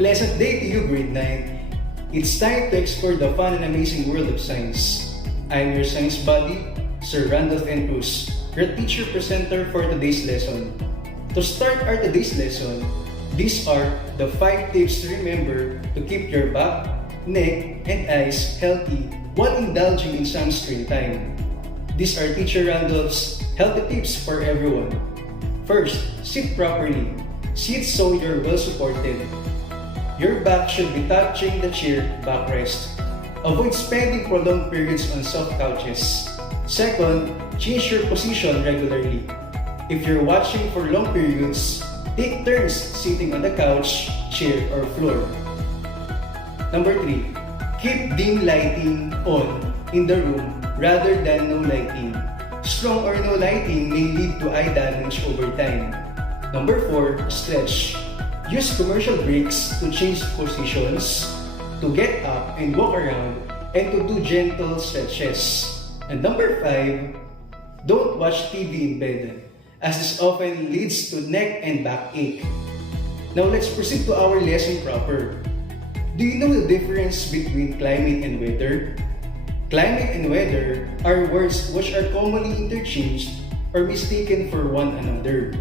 pleasant day to you, grade 9. It's time to explore the fun and amazing world of science. I'm your science buddy, Sir Randolph N. Cruz, your teacher presenter for today's lesson. To start our today's lesson, these are the 5 tips to remember to keep your back, neck, and eyes healthy while indulging in some screen time. These are Teacher Randolph's healthy tips for everyone. First, sit properly. Sit so you're well supported. Your back should be touching the chair backrest. Avoid spending prolonged periods on soft couches. Second, change your position regularly. If you're watching for long periods, take turns sitting on the couch, chair, or floor. Number 3, keep dim lighting on in the room rather than no lighting. Strong or no lighting may lead to eye damage over time. Number 4, stretch. Use commercial breaks to change positions, to get up and walk around, and to do gentle stretches. And number 5, don't watch TV in bed, as this often leads to neck and back ache. Now let's proceed to our lesson proper. Do you know the difference between climate and weather? Climate and weather are words which are commonly interchanged or mistaken for one another.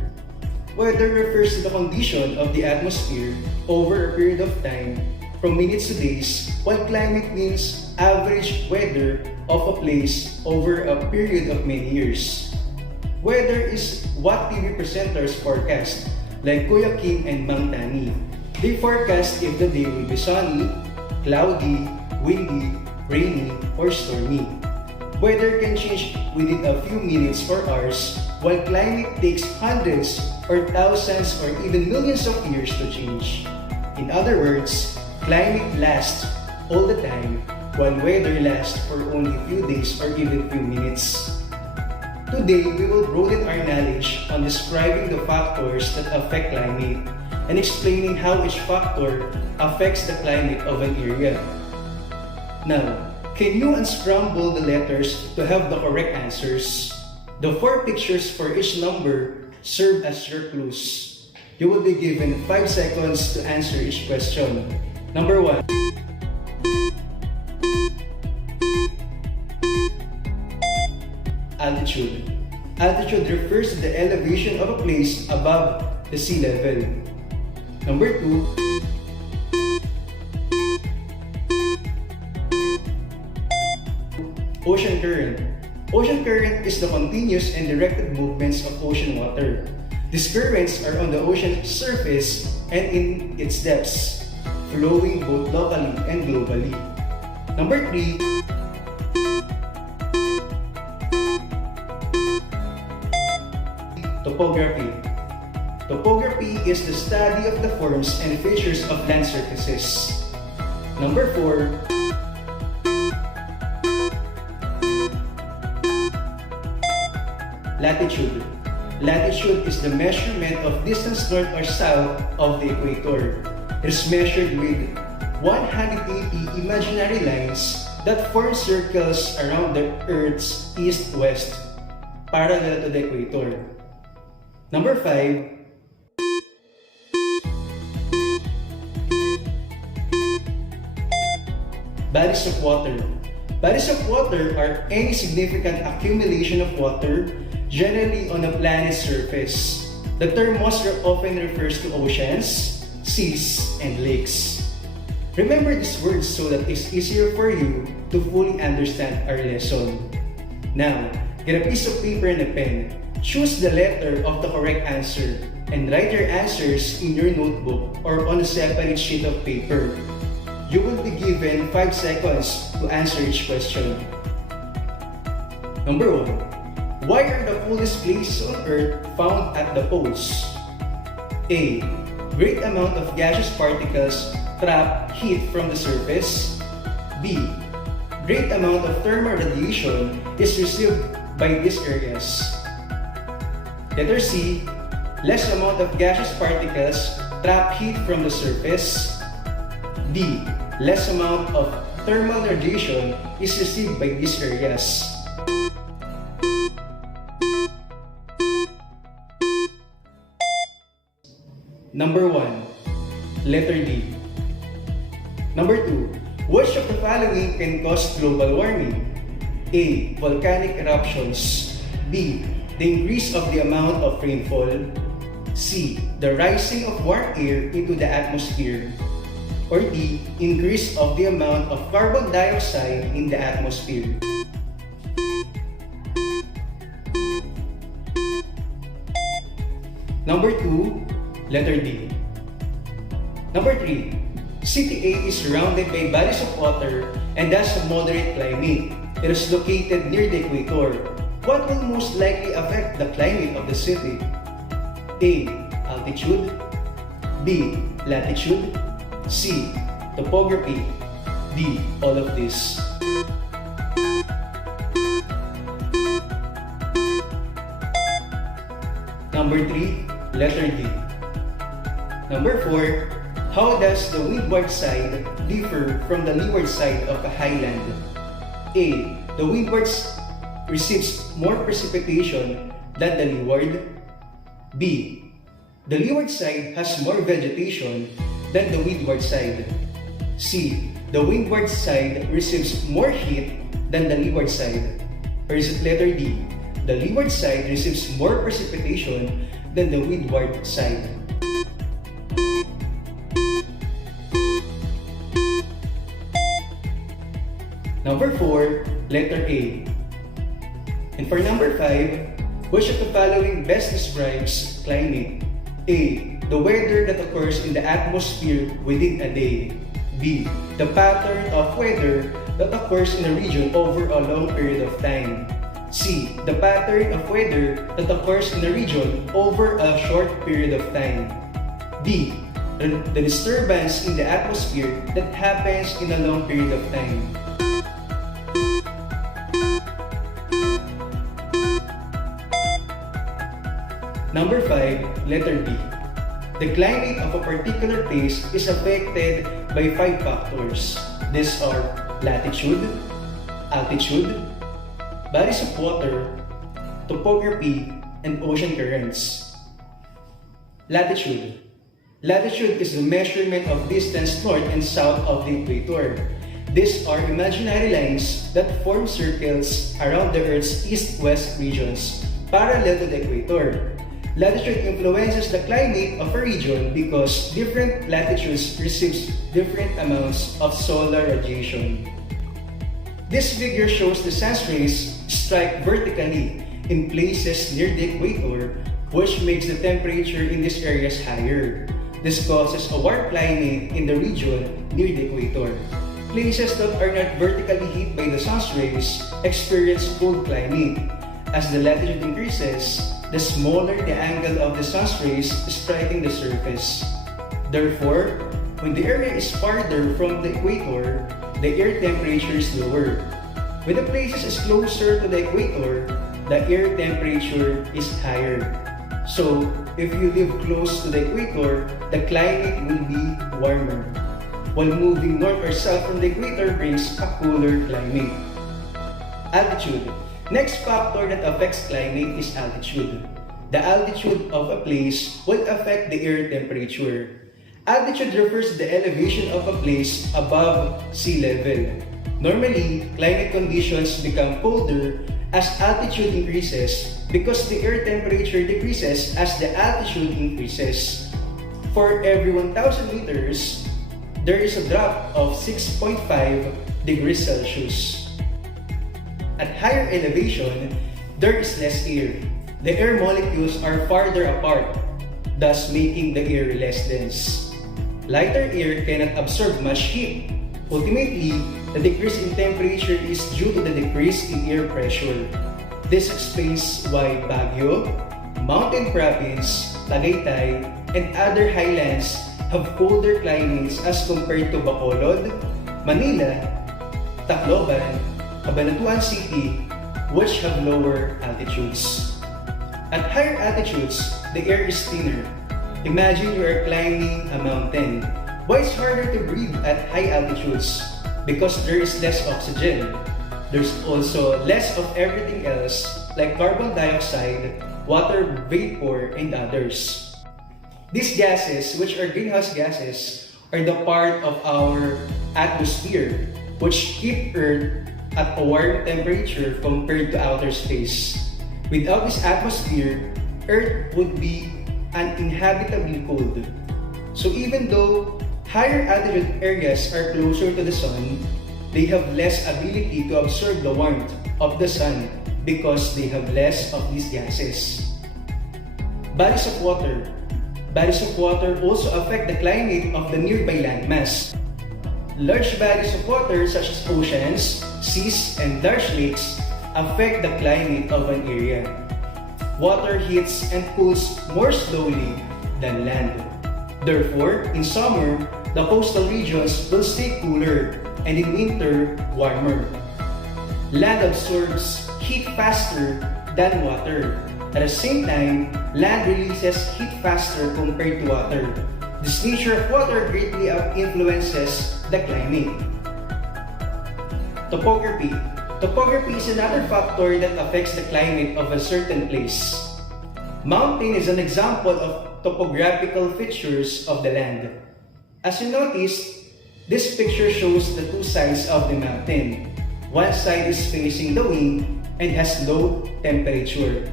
Weather refers to the condition of the atmosphere over a period of time, from minutes to days, while climate means average weather of a place over a period of many years. Weather is what TV presenters forecast, like Kuya Kim and Mang Tani. They forecast if the day will be sunny, cloudy, windy, rainy, or stormy. Weather can change within a few minutes or hours, while climate takes hundreds or thousands or even millions of years to change. In other words, climate lasts all the time, while weather lasts for only a few days or even few minutes. Today, we will broaden our knowledge on describing the factors that affect climate and explaining how each factor affects the climate of an area. Now, can you unscramble the letters to have the correct answers? The 4 pictures for each number serve as your clues. You will be given 5 seconds to answer each question. Number 1. Altitude. Altitude refers to the elevation of a place above the sea level. Number 2. Ocean current. Ocean current is the continuous and directed movements of ocean water. These currents are on the ocean surface and in its depths, flowing both locally and globally. Number 3. Topography. Topography is the study of the forms and features of land surfaces. Number 4. Latitude. Latitude is the measurement of distance north or south of the equator. It is measured with 180 imaginary lines that form circles around the Earth's east-west, parallel to the equator. Number 5. Bodies of water. Bodies of water are any significant accumulation of water, generally on a planet's surface. The term most often refers to oceans, seas, and lakes. Remember these words so that it's easier for you to fully understand our lesson. Now, get a piece of paper and a pen. Choose the letter of the correct answer and write your answers in your notebook or on a separate sheet of paper. You will be given 5 seconds to answer each question. Number 1. Why are the coolest places on Earth found at the poles? A. Great amount of gaseous particles trap heat from the surface. B. Great amount of thermal radiation is received by these areas. Letter C. Less amount of gaseous particles trap heat from the surface. D. Less amount of thermal radiation is received by these areas. Number 1. Letter D. Number 2, which of the following can cause global warming? A. Volcanic eruptions. B. The increase of the amount of rainfall. C. The rising of warm air into the atmosphere. Or D. Increase of the amount of carbon dioxide in the atmosphere. Number 2, letter D. Number 3, City A is surrounded by bodies of water and has a moderate climate. It is located near the equator. What will most likely affect the climate of the city? A. Altitude. B. Latitude. C. Topography. D. All of this. Number 3, letter D. Number 4, how does the windward side differ from the leeward side of a highland? A. The windward receives more precipitation than the leeward. B. The leeward side has more vegetation than the windward side. C. The windward side receives more heat than the leeward side. Or is it letter D? The leeward side receives more precipitation than the windward side. Number 4, letter A. And for number 5, which of the following best describes climate? A. The weather that occurs in the atmosphere within a day. B. The pattern of weather that occurs in a region over a long period of time. C. The pattern of weather that occurs in a region over a short period of time. D. The disturbance in the atmosphere that happens in a long period of time. Number 5, letter B. The climate of a particular place is affected by 5 factors. These are latitude, altitude, bodies of water, topography, and ocean currents. Latitude. Latitude is the measurement of distance north and south of the equator. These are imaginary lines that form circles around the Earth's east-west regions, parallel to the equator. Latitude influences the climate of a region because different latitudes receives different amounts of solar radiation. This figure shows the sun's rays strike vertically in places near the equator, which makes the temperature in these areas higher. This causes a warm climate in the region near the equator. Places that are not vertically hit by the sun's rays experience cold climate. As the latitude increases, the smaller the angle of the sun's rays striking the surface. Therefore, when the area is farther from the equator, the air temperature is lower. When the place is closer to the equator, the air temperature is higher. So, if you live close to the equator, the climate will be warmer, while moving north or south from the equator brings a cooler climate. Altitude. Next factor that affects climate is altitude. The altitude of a place will affect the air temperature. Altitude refers to the elevation of a place above sea level. Normally, climate conditions become colder as altitude increases because the air temperature decreases as the altitude increases. For every 1,000 meters, there is a drop of 6.5 degrees Celsius. At higher elevation, there is less air. The air molecules are farther apart, thus making the air less dense. Lighter air cannot absorb much heat. Ultimately, the decrease in temperature is due to the decrease in air pressure. This explains why Baguio, Mountain Province, Tagaytay, and other highlands have colder climates as compared to Bacolod, Manila, Tacloban, Cabanatuan City, which have lower altitudes. At higher altitudes, the air is thinner. Imagine you are climbing a mountain. Why it's harder to breathe at high altitudes? Because there is less oxygen. There's also less of everything else like carbon dioxide, water vapor, and others. These gases, which are greenhouse gases, are the part of our atmosphere, which keep Earth at a warm temperature compared to outer space. Without this atmosphere, Earth would be uninhabitably cold. So even though higher altitude areas are closer to the sun, they have less ability to absorb the warmth of the sun because they have less of these gases. Bodies of water. Bodies of water also affect the climate of the nearby landmass. Large bodies of water such as oceans, seas, and large lakes affect the climate of an area. Water heats and cools more slowly than land. Therefore, in summer, the coastal regions will stay cooler and in winter, warmer. Land absorbs heat faster than water. At the same time, land releases heat faster compared to water. This nature of water greatly influences the climate. Topography. Topography is another factor that affects the climate of a certain place. Mountain is an example of topographical features of the land. As you notice, this picture shows the two sides of the mountain. One side is facing the wind and has low temperature.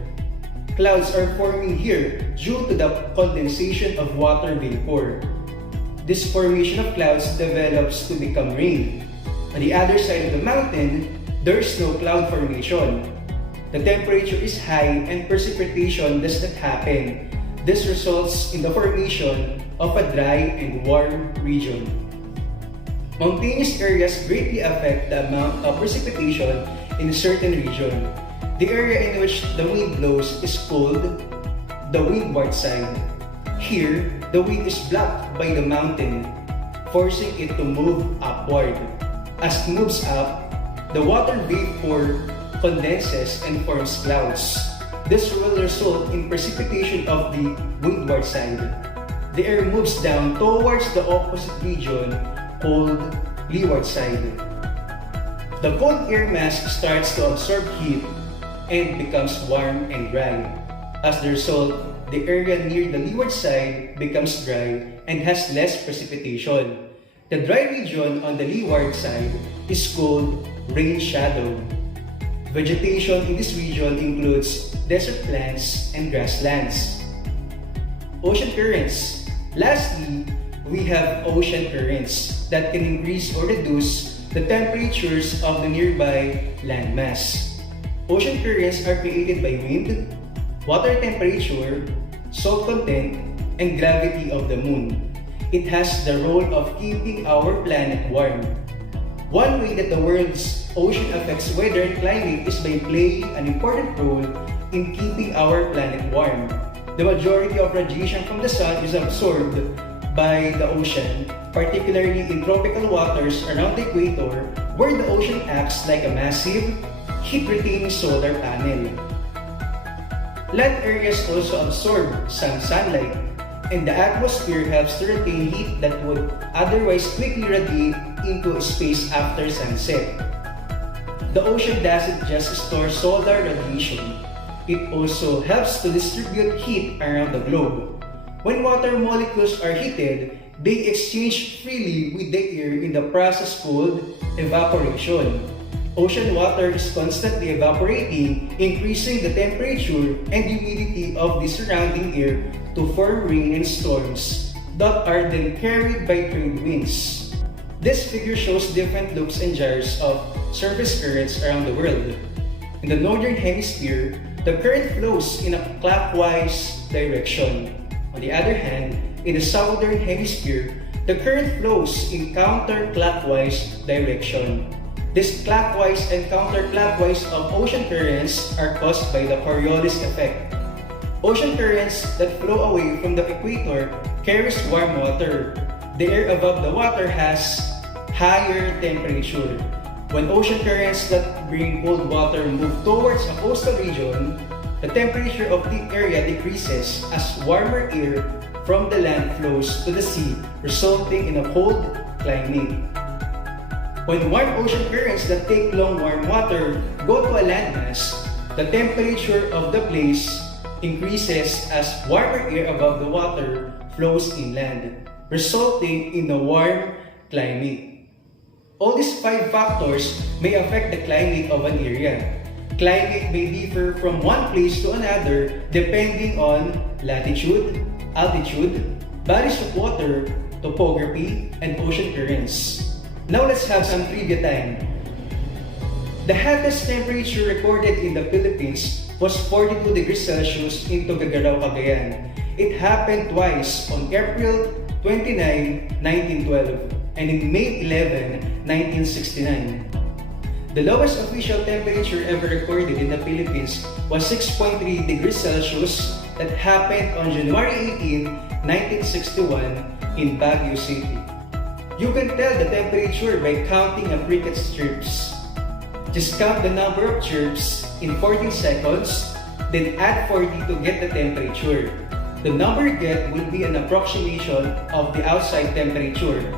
Clouds are forming here due to the condensation of water vapor. This formation of clouds develops to become rain. On the other side of the mountain, there is no cloud formation. The temperature is high and precipitation does not happen. This results in the formation of a dry and warm region. Mountainous areas greatly affect the amount of precipitation in a certain region. The area in which the wind blows is called the windward side. Here, the wind is blocked by the mountain, forcing it to move upward. As it moves up, the water vapor condenses and forms clouds. This will result in precipitation of the windward side. The air moves down towards the opposite region called leeward side. The cold air mass starts to absorb heat and becomes warm and dry. As the result, the area near the leeward side becomes dry and has less precipitation. The dry region on the leeward side is called rain shadow. Vegetation in this region includes desert plants and grasslands. Ocean currents. Lastly, we have ocean currents that can increase or reduce the temperatures of the nearby landmass. Ocean currents are created by wind, water temperature, salt content, and gravity of the moon. It has the role of keeping our planet warm. One way that the world's ocean affects weather and climate is by playing an important role in keeping our planet warm. The majority of radiation from the sun is absorbed by the ocean, particularly in tropical waters around the equator, where the ocean acts like a massive, heat-retaining solar panel. Land areas also absorb some sunlight, and the atmosphere helps to retain heat that would otherwise quickly radiate into space after sunset. The ocean doesn't just store solar radiation, it also helps to distribute heat around the globe. When water molecules are heated, they exchange freely with the air in the process called evaporation. Ocean water is constantly evaporating, increasing the temperature and humidity of the surrounding air to form rain and storms that are then carried by trade winds. This figure shows different loops and gyres of surface currents around the world. In the northern hemisphere, the current flows in a clockwise direction. On the other hand, in the southern hemisphere, the current flows in counterclockwise direction. This clockwise and counterclockwise of ocean currents are caused by the Coriolis effect. Ocean currents that flow away from the equator carries warm water. The air above the water has higher temperature. When ocean currents that bring cold water move towards a coastal region, the temperature of the area decreases as warmer air from the land flows to the sea, resulting in a cold climate. When warm ocean currents that take long warm water go to a landmass, the temperature of the place increases as warmer air above the water flows inland. resulting in a warm climate. All these 5 factors may affect the climate of an area. Climate may differ from one place to another depending on latitude, altitude, bodies of water, topography, and ocean currents. Now let's have some trivia time. The hottest temperature recorded in the Philippines was 42 degrees Celsius in Tuguegarao, Cagayan. It happened twice on April 29, 1912 and in May 11, 1969. The lowest official temperature ever recorded in the Philippines was 6.3 degrees Celsius that happened on January 18, 1961 in Baguio City. You can tell the temperature by counting a cricket's chirps. Just count the number of chirps in 14 seconds, then add 40 to get the temperature. The number you get will be an approximation of the outside temperature.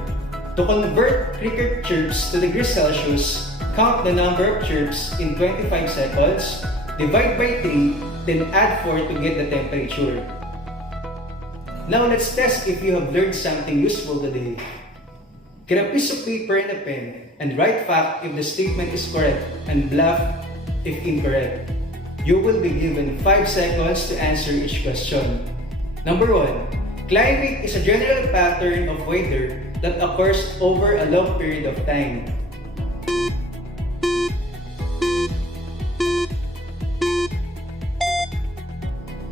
To convert cricket chirps to degrees Celsius, count the number of chirps in 25 seconds, divide by 3, then add 4 to get the temperature. Now let's test if you have learned something useful today. Get a piece of paper and a pen and write fact if the statement is correct and bluff if incorrect. You will be given 5 seconds to answer each question. Number 1. Climate is a general pattern of weather that occurs over a long period of time.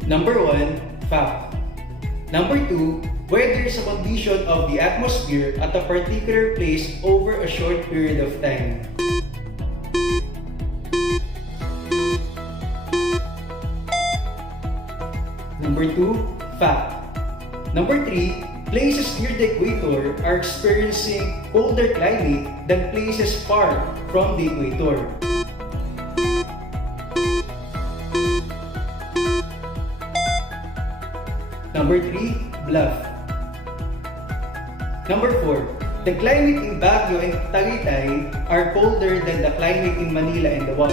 Number 1. Fact. Number 2. Weather is a condition of the atmosphere at a particular place over a short period of time. Number 2. Fact. Number 3. Places near the equator are experiencing colder climate than places far from the equator. Number 3. Bluff. Number 4. The climate in Baguio and Tagaytay are colder than the climate in Manila and Davao.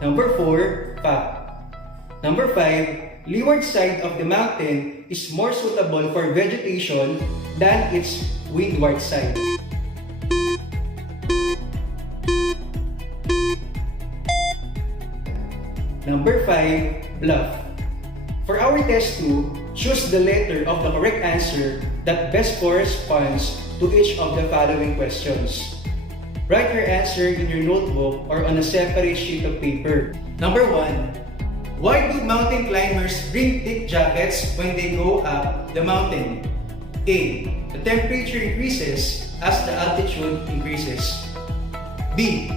Number 4. Fact. Number 5. Leeward side of the mountain is more suitable for vegetation than its windward side. Number 5. Bluff. For our test 2, choose the letter of the correct answer that best corresponds to each of the following questions. Write your answer in your notebook or on a separate sheet of paper. Number 1. Why do mountain climbers bring thick jackets when they go up the mountain? A. The temperature increases as the altitude increases. B.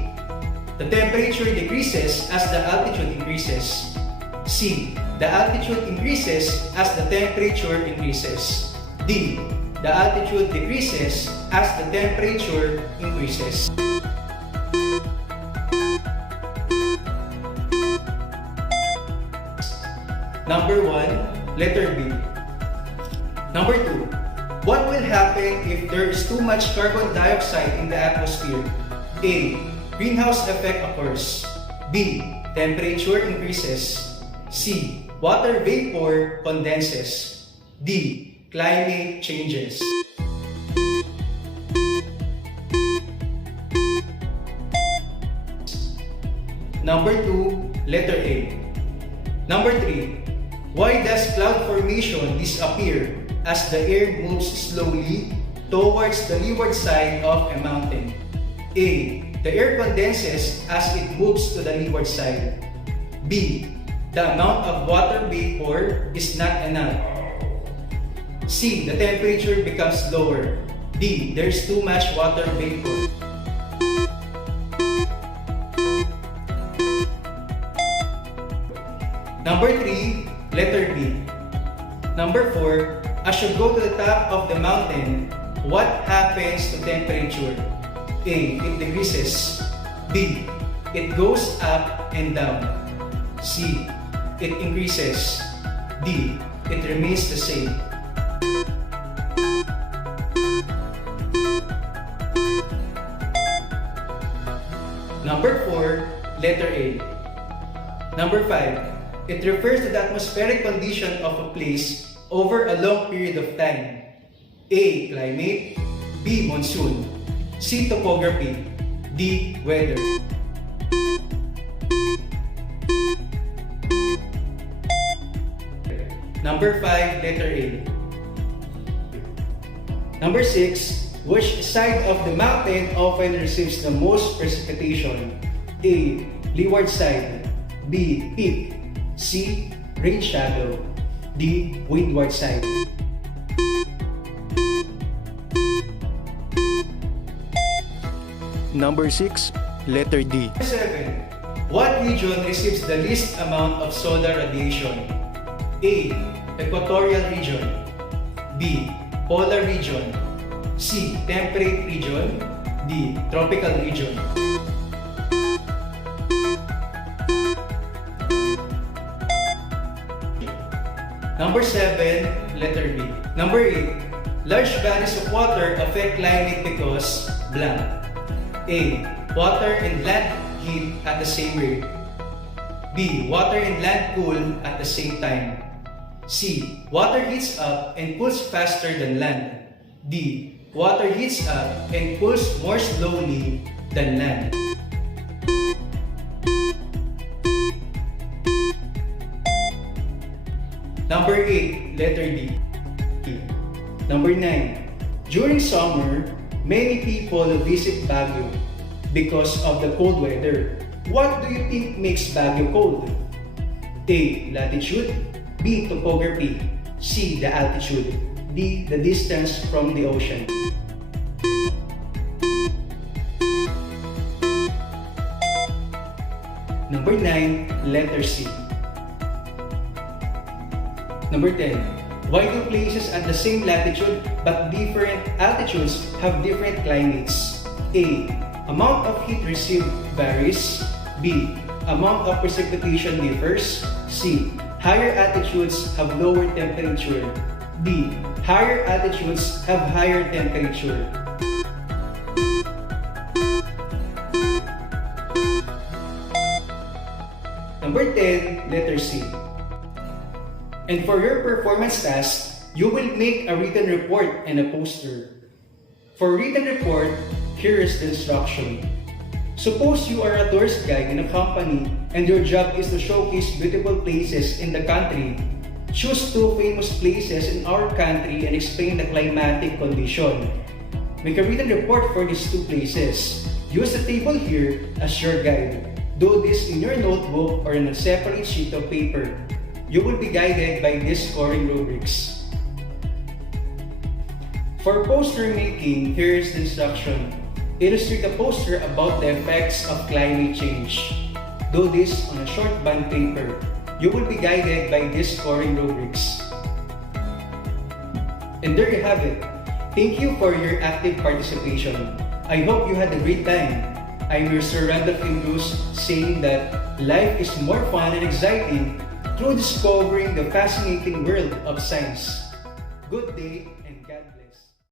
The temperature decreases as the altitude increases. C. The altitude increases as the temperature increases. D. The altitude decreases as the temperature increases. Number 1, letter B. Number 2, what will happen if there is too much carbon dioxide in the atmosphere? A. Greenhouse effect occurs. B. Temperature increases. C. Water vapor condenses. D. Climate changes. Number 2, letter A. Number 3, why does cloud formation disappear as the air moves slowly towards the leeward side of a mountain? A. The air condenses as it moves to the leeward side. B. The amount of water vapor is not enough. C. The temperature becomes lower. D. There's too much water vapor. Number 3, letter B. Number 4, as you go to the top of the mountain, what happens to temperature? A. It decreases. B. It goes up and down. C. It increases. D. It remains the same. Number 4, letter A. Number 5. It refers to the atmospheric condition of a place over a long period of time. A. Climate. B. Monsoon. C. Topography. D. Weather. Number 5, letter A. Number 6, which side of the mountain often receives the most precipitation? A. Leeward side. B. Peak. C. Rain shadow. D. Windward side. Number 6, letter D. Number 7. What region receives the least amount of solar radiation? A. Equatorial region. B. Polar region. C. Temperate region. D. Tropical region. Number 7, letter B. Number 8. Large bodies of water affect climate because blank. A. Water and land heat at the same rate. B. Water and land cool at the same time. C. Water heats up and cools faster than land. D. Water heats up and cools more slowly than land. Number 8, letter D. Number 9. During summer, many people visit Baguio because of the cold weather. What do you think makes Baguio cold? A. Latitude. B. Topography. C. The altitude. D. The distance from the ocean. Number 9, letter C. Number 10. Why do places at the same latitude but different altitudes have different climates? A. Amount of heat received varies. B. Amount of precipitation differs. C. Higher altitudes have lower temperature. D. Higher altitudes have higher temperature. Number 10, letter C. And for your performance task, you will make a written report and a poster. For written report, here is the instruction. Suppose you are a tourist guide in a company and your job is to showcase beautiful places in the country. Choose 2 famous places in our country and explain the climatic condition. Make a written report for these 2 places. Use the table here as your guide. Do this in your notebook or on a separate sheet of paper. You will be guided by these scoring rubrics. For poster making, here is the instruction. Illustrate a poster about the effects of climate change. Do this on a short bond paper. You will be guided by these scoring rubrics. And there you have it. Thank you for your active participation. I hope you had a great time. I'm your Sir Randolph Cruz, saying that life is more fun and exciting through discovering the fascinating world of science. Good day.